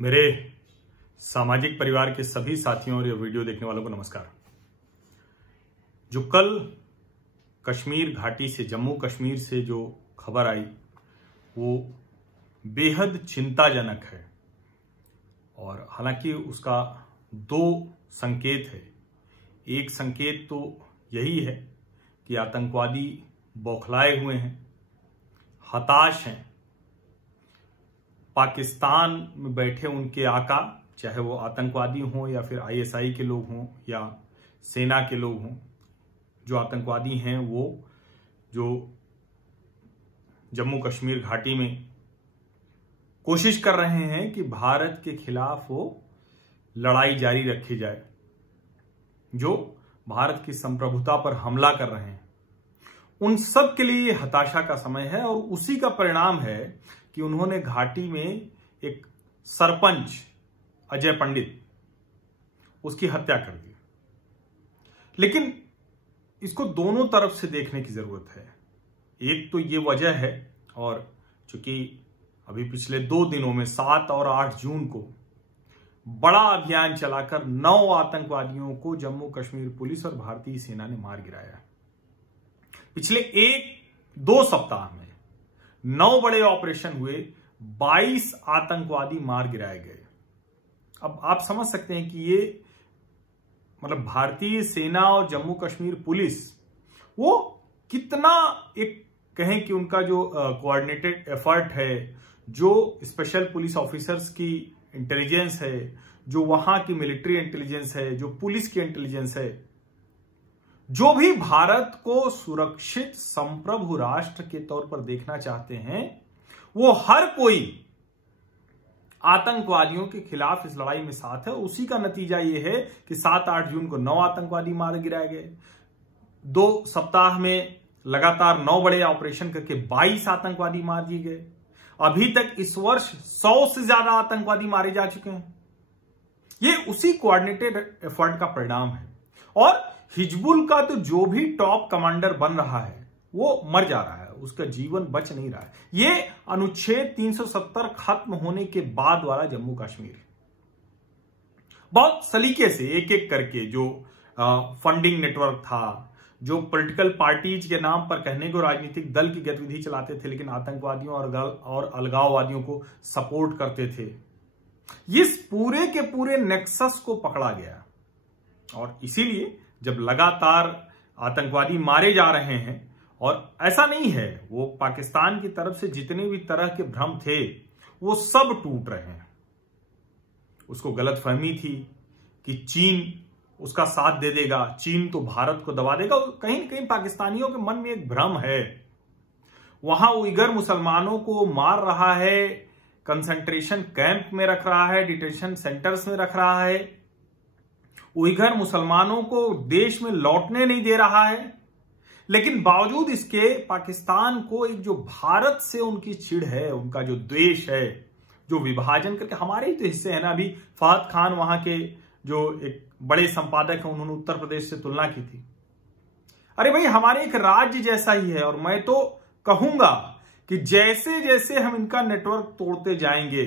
मेरे सामाजिक परिवार के सभी साथियों और ये वीडियो देखने वालों को नमस्कार। जो कल कश्मीर घाटी से, जम्मू कश्मीर से जो खबर आई वो बेहद चिंताजनक है और हालांकि उसका दो संकेत है। एक संकेत तो यही है कि आतंकवादी बौखलाए हुए हैं, हताश हैं। पाकिस्तान में बैठे उनके आका, चाहे वो आतंकवादी हों या फिर आईएसआई के लोग हों या सेना के लोग हों, जो आतंकवादी हैं वो जो जम्मू कश्मीर घाटी में कोशिश कर रहे हैं कि भारत के खिलाफ वो लड़ाई जारी रखी जाए, जो भारत की संप्रभुता पर हमला कर रहे हैं, उन सब के लिए हताशा का समय है। और उसी का परिणाम है कि उन्होंने घाटी में एक सरपंच अजय पंडित, उसकी हत्या कर दी। लेकिन इसको दोनों तरफ से देखने की जरूरत है। एक तो ये वजह है, और चूंकि अभी पिछले 2 दिनों में 7 और 8 जून को बड़ा अभियान चलाकर 9 आतंकवादियों को जम्मू कश्मीर पुलिस और भारतीय सेना ने मार गिराया। पिछले 1-2 सप्ताह में 9 बड़े ऑपरेशन हुए, 22 आतंकवादी मार गिराए गए। अब आप समझ सकते हैं कि ये मतलब भारतीय सेना और जम्मू कश्मीर पुलिस वो कितना, एक कहें कि उनका जो कोऑर्डिनेटेड एफर्ट है, जो स्पेशल पुलिस ऑफिसर्स की इंटेलिजेंस है, जो वहां की मिलिट्री इंटेलिजेंस है, जो पुलिस की इंटेलिजेंस है, जो भी भारत को सुरक्षित संप्रभु राष्ट्र के तौर पर देखना चाहते हैं, वो हर कोई आतंकवादियों के खिलाफ इस लड़ाई में साथ है। उसी का नतीजा ये है कि 7-8 जून को 9 आतंकवादी मारे गिराए गए। 2 सप्ताह में लगातार 9 बड़े ऑपरेशन करके 22 आतंकवादी मार दिए गए। अभी तक इस वर्ष 100 से ज्यादा आतंकवादी मारे जा चुके हैं। ये उसी कोऑर्डिनेटेड एफर्ट का परिणाम है। और हिजबुल का तो जो भी टॉप कमांडर बन रहा है वो मर जा रहा है, उसका जीवन बच नहीं रहा है। ये अनुच्छेद 370 खत्म होने के बाद वाला जम्मू कश्मीर बहुत सलीके से एक एक करके जो फंडिंग नेटवर्क था, जो पॉलिटिकल पार्टीज के नाम पर कहने को राजनीतिक दल की गतिविधि चलाते थे लेकिन आतंकवादियों और अलगाववादियों को सपोर्ट करते थे, इस पूरे के पूरे नेक्सस को पकड़ा गया। और इसीलिए जब लगातार आतंकवादी मारे जा रहे हैं, और ऐसा नहीं है, वो पाकिस्तान की तरफ से जितने भी तरह के भ्रम थे वो सब टूट रहे हैं। उसको गलतफहमी थी कि चीन उसका साथ दे देगा, चीन तो भारत को दबा देगा। कहीं न कहीं पाकिस्तानियों के मन में एक भ्रम है। वहां उइगर मुसलमानों को मार रहा है, कंसंट्रेशन कैंप में रख रहा है, डिटेंशन सेंटर्स में रख रहा है, उइगर मुसलमानों को देश में लौटने नहीं दे रहा है। लेकिन बावजूद इसके पाकिस्तान को एक जो भारत से उनकी चिढ़ है, उनका जो द्वेष है, जो विभाजन करके हमारे ही तो हिस्से है ना। अभी फहद खान वहां के जो एक बड़े संपादक हैं, उन्होंने उत्तर प्रदेश से तुलना की थी। अरे भाई, हमारे एक राज्य जैसा ही है। और मैं तो कहूंगा कि जैसे जैसे हम इनका नेटवर्क तोड़ते जाएंगे,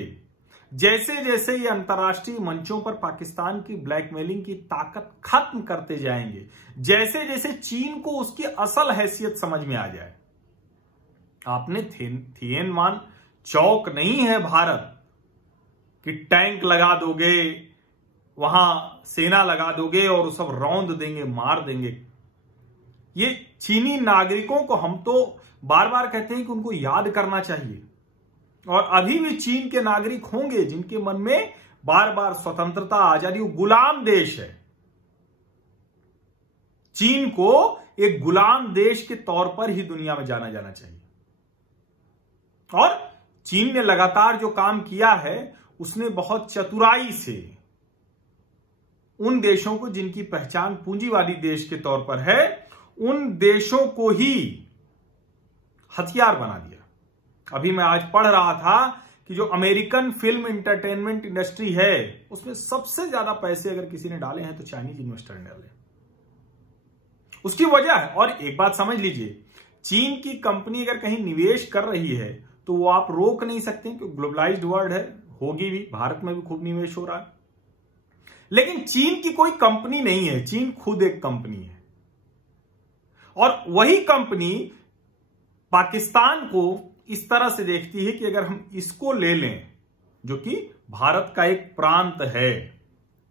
जैसे जैसे ये अंतर्राष्ट्रीय मंचों पर पाकिस्तान की ब्लैकमेलिंग की ताकत खत्म करते जाएंगे, जैसे जैसे चीन को उसकी असल हैसियत समझ में आ जाए। आपने थिएनवान चौक नहीं है भारत कि टैंक लगा दोगे, वहां सेना लगा दोगे और सब रौंद देंगे, मार देंगे। ये चीनी नागरिकों को हम तो बार बार कहते हैं कि उनको याद करना चाहिए। और अभी भी चीन के नागरिक होंगे जिनके मन में बार बार स्वतंत्रता, आजादी, गुलाम देश है। चीन को एक गुलाम देश के तौर पर ही दुनिया में जाना जाना चाहिए। और चीन ने लगातार जो काम किया है, उसने बहुत चतुराई से उन देशों को जिनकी पहचान पूंजीवादी देश के तौर पर है, उन देशों को ही हथियार बना दिया। अभी मैं आज पढ़ रहा था कि जो अमेरिकन फिल्म एंटरटेनमेंट इंडस्ट्री है, उसमें सबसे ज्यादा पैसे अगर किसी ने डाले हैं तो चाइनीज इन्वेस्टर ने डाले। उसकी वजह है, और एक बात समझ लीजिए, चीन की कंपनी अगर कहीं निवेश कर रही है तो वो आप रोक नहीं सकते, क्योंकि ग्लोबलाइज्ड वर्ल्ड है, होगी भी, भारत में भी खूब निवेश हो रहा है। लेकिन चीन की कोई कंपनी नहीं है, चीन खुद एक कंपनी है और वही कंपनी पाकिस्तान को इस तरह से देखती है कि अगर हम इसको ले लें, जो कि भारत का एक प्रांत है,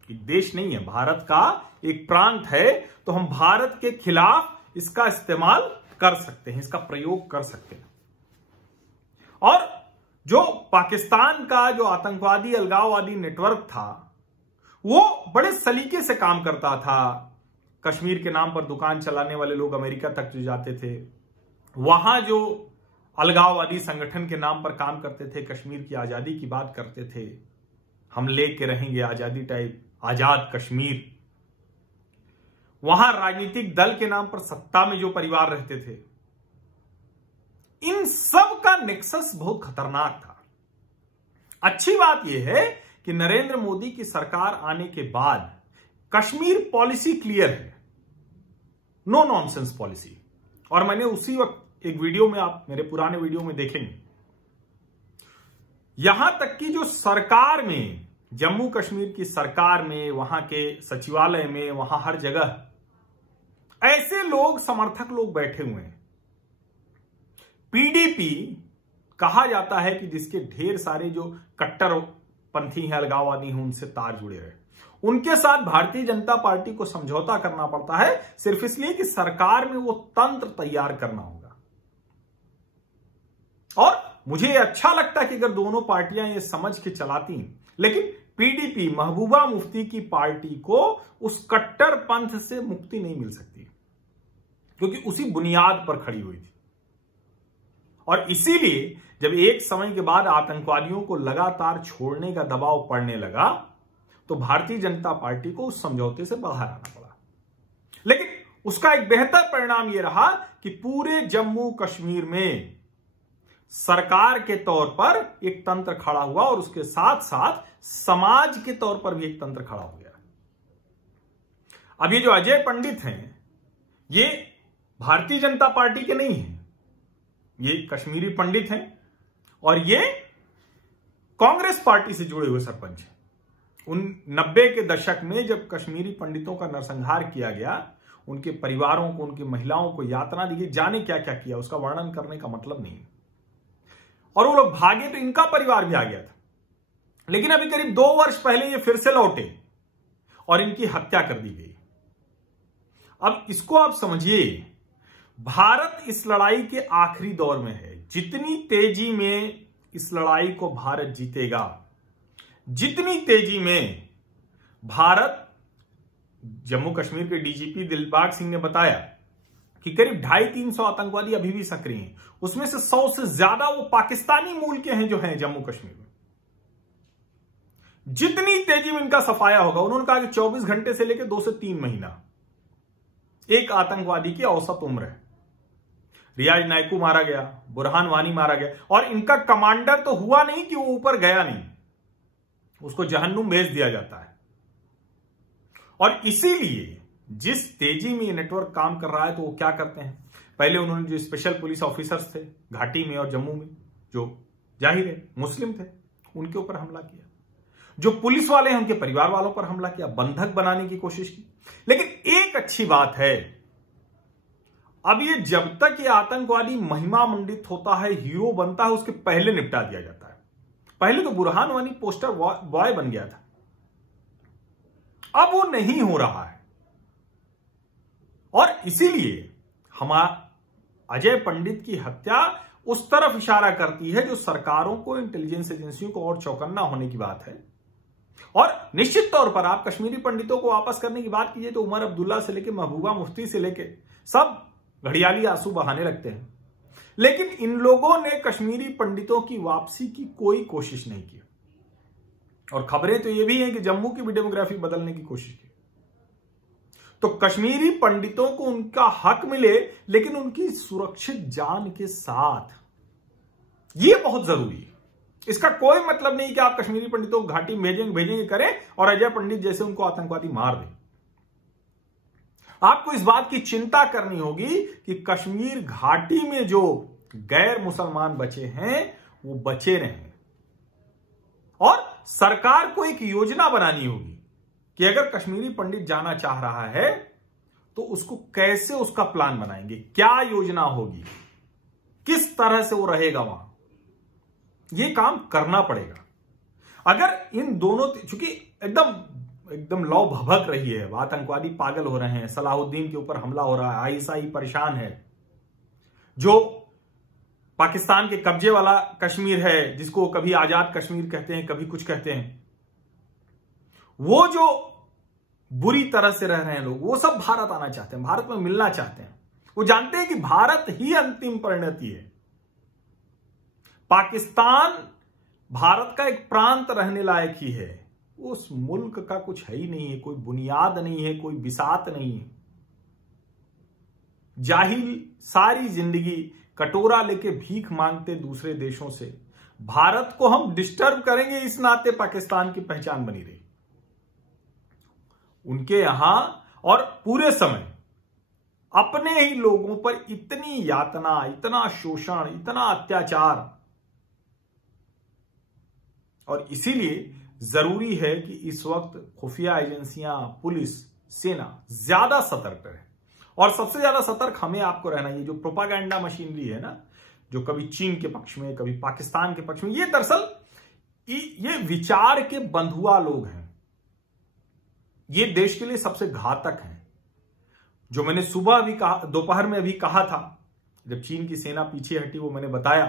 एक देश नहीं है, भारत का एक प्रांत है, तो हम भारत के खिलाफ इसका इस्तेमाल कर सकते हैं, इसका प्रयोग कर सकते हैं। और जो पाकिस्तान का जो आतंकवादी अलगाववादी नेटवर्क था वो बड़े सलीके से काम करता था। कश्मीर के नाम पर दुकान चलाने वाले लोग अमेरिका तक जो जाते थे, वहां जो अलगाववादी संगठन के नाम पर काम करते थे, कश्मीर की आजादी की बात करते थे, हम लेके रहेंगे आजादी टाइप, आजाद कश्मीर। वहां राजनीतिक दल के नाम पर सत्ता में जो परिवार रहते थे, इन सब का नेक्सस बहुत खतरनाक था। अच्छी बात यह है कि नरेंद्र मोदी की सरकार आने के बाद कश्मीर पॉलिसी क्लियर है, नो नॉनसेंस पॉलिसी। और मैंने उसी वक्त एक वीडियो में, आप मेरे पुराने वीडियो में देखेंगे, यहां तक कि जो सरकार में, जम्मू कश्मीर की सरकार में, वहां के सचिवालय में, वहां हर जगह ऐसे लोग, समर्थक लोग बैठे हुए हैं। पीडीपी कहा जाता है कि जिसके ढेर सारे जो कट्टरपंथी हैं, अलगाववादी हैं, उनसे तार जुड़े रहे, उनके साथ भारतीय जनता पार्टी को समझौता करना पड़ता है सिर्फ इसलिए कि सरकार में वो तंत्र तैयार करना होगा। और मुझे अच्छा लगता है कि अगर दोनों पार्टियां ये समझ के चलाती, लेकिन पीडीपी, महबूबा मुफ्ती की पार्टी को उस कट्टर पंथ से मुक्ति नहीं मिल सकती, क्योंकि उसी बुनियाद पर खड़ी हुई थी। और इसीलिए जब एक समय के बाद आतंकवादियों को लगातार छोड़ने का दबाव पड़ने लगा, तो भारतीय जनता पार्टी को उस समझौते से बाहर आना पड़ा। लेकिन उसका एक बेहतर परिणाम यह रहा कि पूरे जम्मू कश्मीर में सरकार के तौर पर एक तंत्र खड़ा हुआ और उसके साथ साथ समाज के तौर पर भी एक तंत्र खड़ा हो गया। अब ये जो अजय पंडित हैं, ये भारतीय जनता पार्टी के नहीं हैं, ये कश्मीरी पंडित हैं और ये कांग्रेस पार्टी से जुड़े हुए सरपंच हैं। उन 90 के दशक में जब कश्मीरी पंडितों का नरसंहार किया गया, उनके परिवारों को, उनकी महिलाओं को यातना दी गई, जाने क्या क्या किया, उसका वर्णन करने का मतलब नहीं। और वो लोग भागे तो इनका परिवार भी आ गया था। लेकिन अभी करीब 2 वर्ष पहले ये फिर से लौटे और इनकी हत्या कर दी गई। अब इसको आप समझिए, भारत इस लड़ाई के आखिरी दौर में है। जितनी तेजी में इस लड़ाई को भारत जीतेगा, जितनी तेजी में भारत, जम्मू कश्मीर के डीजीपी दिलबाग सिंह ने बताया कि करीब 250-300 आतंकवादी अभी भी सक्रिय हैं, उसमें से 100 से ज्यादा वो पाकिस्तानी मूल के हैं जो हैं जम्मू कश्मीर में। जितनी तेजी में इनका सफाया होगा, उन्होंने कहा कि 24 घंटे से लेकर 2 से 3 महीना एक आतंकवादी की औसत उम्र है। रियाज नायकू मारा गया, बुरहान वानी मारा गया, और इनका कमांडर तो हुआ नहीं कि वो ऊपर गया नहीं, उसको जहन्नुम भेज दिया जाता है। और इसीलिए जिस तेजी में ये नेटवर्क काम कर रहा है, तो वो क्या करते हैं, पहले उन्होंने जो स्पेशल पुलिस ऑफिसर्स थे घाटी में और जम्मू में, जो जाहिर है मुस्लिम थे, उनके ऊपर हमला किया। जो पुलिस वाले हैं उनके परिवार वालों पर हमला किया, बंधक बनाने की कोशिश की। लेकिन एक अच्छी बात है, अब ये जब तक ये आतंकवादी महिमा मंडित होता है, हीरो बनता है, उसके पहले निपटा दिया जाता है। पहले तो बुरहान वानी पोस्टर बॉय बन गया था, अब वो नहीं हो रहा है। और इसीलिए अजय पंडित की हत्या उस तरफ इशारा करती है जो सरकारों को, इंटेलिजेंस एजेंसियों को और चौकन्ना होने की बात है। और निश्चित तौर पर आप कश्मीरी पंडितों को वापस करने की बात कीजिए तो उमर अब्दुल्ला से लेकर महबूबा मुफ्ती से लेकर सब घड़ियाली आंसू बहाने लगते हैं। लेकिन इन लोगों ने कश्मीरी पंडितों की वापसी की कोई कोशिश नहीं की। और खबरें तो यह भी हैं कि जम्मू की भी डेमोग्राफी बदलने की कोशिश की। तो कश्मीरी पंडितों को उनका हक मिले, लेकिन उनकी सुरक्षित जान के साथ, यह बहुत जरूरी है। इसका कोई मतलब नहीं कि आप कश्मीरी पंडितों को घाटी में भेजेंगे करें और अजय पंडित जैसे उनको आतंकवादी मार दें। आपको इस बात की चिंता करनी होगी कि कश्मीर घाटी में जो गैर मुसलमान बचे हैं वो बचे रहें और सरकार को एक योजना बनानी होगी कि अगर कश्मीरी पंडित जाना चाह रहा है तो उसको कैसे उसका प्लान बनाएंगे, क्या योजना होगी, किस तरह से वो रहेगा वहां, ये काम करना पड़ेगा। अगर इन दोनों, चूंकि एकदम लौ भभक रही है, आतंकवादी पागल हो रहे हैं, सलाहुद्दीन के ऊपर हमला हो रहा है, आईएसआई परेशान है, जो पाकिस्तान के कब्जे वाला कश्मीर है, जिसको कभी आजाद कश्मीर कहते हैं, कभी कुछ कहते हैं, वो जो बुरी तरह से रह रहे हैं लोग, वो सब भारत आना चाहते हैं, भारत में मिलना चाहते हैं। वो जानते हैं कि भारत ही अंतिम परिणति है। पाकिस्तान भारत का एक प्रांत रहने लायक ही है, उस मुल्क का कुछ है ही नहीं है, कोई बुनियाद नहीं है, कोई बिसात नहीं है। जाहिल सारी जिंदगी कटोरा लेके भीख मांगते दूसरे देशों से। भारत को हम डिस्टर्ब करेंगे इस नाते पाकिस्तान की पहचान बनी रही उनके यहां, और पूरे समय अपने ही लोगों पर इतनी यातना, इतना शोषण, इतना अत्याचार। और इसीलिए जरूरी है कि इस वक्त खुफिया एजेंसियां, पुलिस, सेना ज्यादा सतर्क रहे। और सबसे ज्यादा सतर्क हमें आपको रहना। ये जो प्रोपागेंडा मशीनरी है ना, जो कभी चीन के पक्ष में, कभी पाकिस्तान के पक्ष में, ये दरअसल ये विचार के बंधुआ लोग हैं। ये देश के लिए सबसे घातक हैं। जो मैंने सुबह भी कहा, दोपहर में भी कहा था, जब चीन की सेना पीछे हटी, वो मैंने बताया।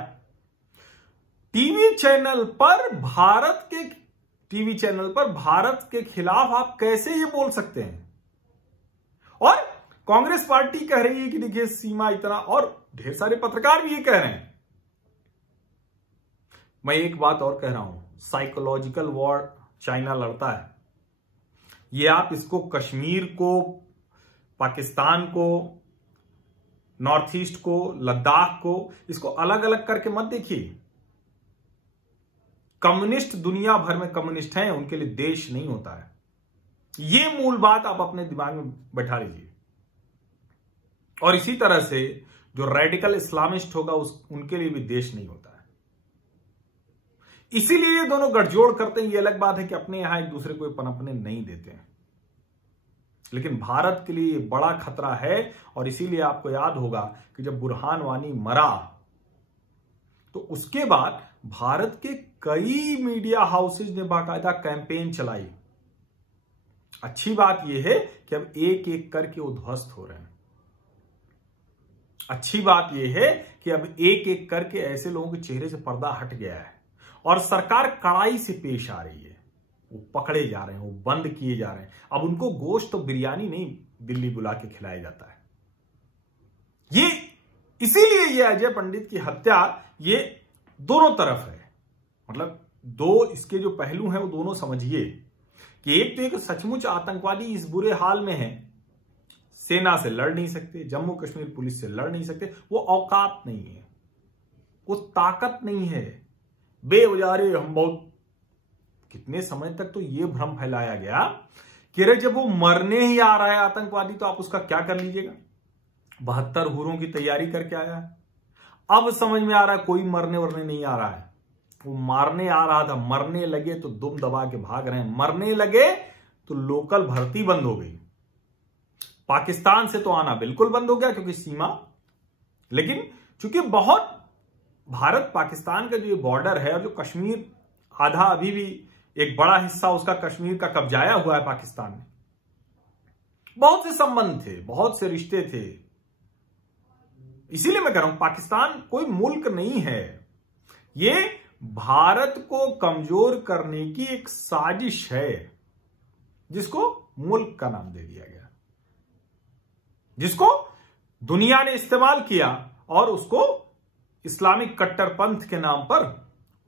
टीवी चैनल पर भारत के खिलाफ आप कैसे ये बोल सकते हैं? और कांग्रेस पार्टी कह रही है कि देखिए सीमा इतना, और ढेर सारे पत्रकार भी ये कह रहे हैं। मैं एक बात और कह रहा हूं, साइकोलॉजिकल वॉर चाइना लड़ता है। ये आप इसको कश्मीर को, पाकिस्तान को, नॉर्थ ईस्ट को, लद्दाख को, इसको अलग अलग करके मत देखिए। कम्युनिस्ट दुनिया भर में कम्युनिस्ट हैं, उनके लिए देश नहीं होता है। ये मूल बात आप अपने दिमाग में बैठा लीजिए। और इसी तरह से जो रेडिकल इस्लामिस्ट होगा, उनके लिए भी देश नहीं होता है। इसीलिए ये दोनों गठजोड़ करते हैं। ये अलग बात है कि अपने यहां एक दूसरे को पनपने नहीं देते हैं, लेकिन भारत के लिए बड़ा खतरा है। और इसीलिए आपको याद होगा कि जब बुरहान वानी मरा, तो उसके बाद भारत के कई मीडिया हाउसेज ने बाकायदा कैंपेन चलाई। अच्छी बात यह है कि अब एक एक करके वो ध्वस्त हो रहे हैं। अच्छी बात यह है कि अब एक एक करके ऐसे लोगों के चेहरे से पर्दा हट गया है और सरकार कड़ाई से पेश आ रही है। वो पकड़े जा रहे हैं, वो बंद किए जा रहे हैं। अब उनको गोश्त तो बिरयानी नहीं दिल्ली बुला के खिलाया जाता है। ये इसीलिए ये अजय पंडित की हत्या ये दोनों तरफ है। मतलब दो इसके जो पहलू हैं वो दोनों समझिए कि एक तो एक सचमुच आतंकवादी इस बुरे हाल में है, सेना से लड़ नहीं सकते, जम्मू कश्मीर पुलिस से लड़ नहीं सकते, वो औकात नहीं है, वो ताकत नहीं है। बेवजारे हम बहुत, कितने समय तक तो ये भ्रम फैलाया गया कि अरे जब वो मरने ही आ रहा है आतंकवादी तो आप उसका क्या कर लीजिएगा, 72 हुरों की तैयारी करके आया है। अब समझ में आ रहा है कोई मरने वरने नहीं आ रहा है, वो मारने आ रहा था। मरने लगे तो दुम दबा के भाग रहे हैं, मरने लगे तो लोकल भर्ती बंद हो गई। पाकिस्तान से तो आना बिल्कुल बंद हो गया क्योंकि सीमा, लेकिन चूंकि बहुत भारत पाकिस्तान का जो ये बॉर्डर है और जो कश्मीर आधा अभी भी एक बड़ा हिस्सा उसका कश्मीर का कब्जाया हुआ है पाकिस्तान में, बहुत से संबंध थे, बहुत से रिश्ते थे। इसीलिए मैं कह रहा हूं पाकिस्तान कोई मुल्क नहीं है, ये भारत को कमजोर करने की एक साजिश है जिसको मुल्क का नाम दे दिया गया, जिसको दुनिया ने इस्तेमाल किया और उसको इस्लामिक कट्टरपंथ के नाम पर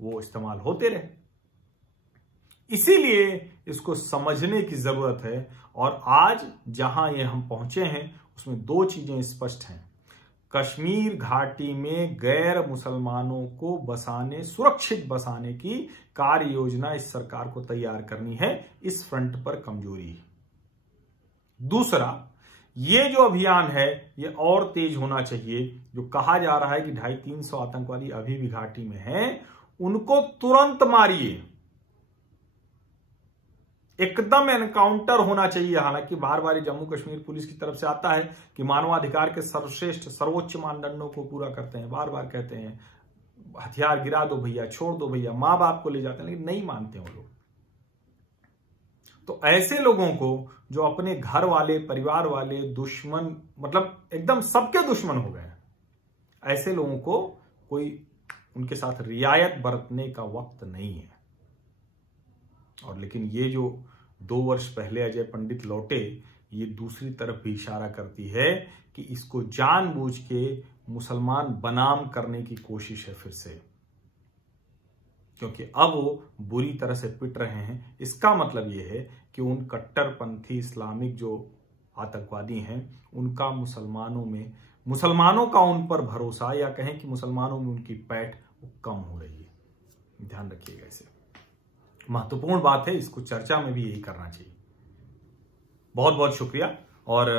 वो इस्तेमाल होते रहे। इसीलिए इसको समझने की जरूरत है। और आज जहां ये हम पहुंचे हैं उसमें दो चीजें स्पष्ट हैं। कश्मीर घाटी में गैर मुसलमानों को बसाने, सुरक्षित बसाने की कार्य योजना इस सरकार को तैयार करनी है। इस फ्रंट पर कमजोरी है। दूसरा, ये जो अभियान है ये और तेज होना चाहिए। जो कहा जा रहा है कि 250-300 आतंकवादी अभी भी घाटी में हैं, उनको तुरंत मारिए, एकदम एनकाउंटर होना चाहिए। हालांकि बार बार जम्मू कश्मीर पुलिस की तरफ से आता है कि मानवाधिकार के सर्वश्रेष्ठ सर्वोच्च मानदंडों को पूरा करते हैं, बार बार कहते हैं हथियार गिरा दो भैया, छोड़ दो भैया, मां बाप को ले जाते हैं, लेकिन नहीं मानते वो लोग। तो ऐसे लोगों को जो अपने घर वाले, परिवार वाले, दुश्मन, मतलब एकदम सबके दुश्मन हो गए, ऐसे लोगों को कोई उनके साथ रियायत बरतने का वक्त नहीं है। और लेकिन ये जो 2 वर्ष पहले अजय पंडित लौटे, ये दूसरी तरफ भी इशारा करती है कि इसको जानबूझ के मुसलमान बनाम करने की कोशिश है फिर से, क्योंकि अब वो बुरी तरह से पिट रहे हैं। इसका मतलब ये है कि उन कट्टरपंथी इस्लामिक जो आतंकवादी हैं, उनका मुसलमानों का उन पर भरोसा, या कहें कि मुसलमानों में उनकी पैठ वो कम हो रही है। ध्यान रखिएगा, इसे महत्वपूर्ण बात है, इसको चर्चा में भी यही करना चाहिए। बहुत बहुत शुक्रिया। और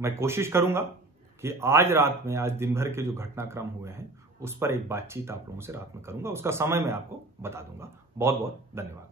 मैं कोशिश करूंगा कि आज रात में, आज दिन भर के जो घटनाक्रम हुए हैं उस पर एक बातचीत आप लोगों से रात में करूंगा। उसका समय मैं आपको बता दूंगा। बहुत बहुत धन्यवाद।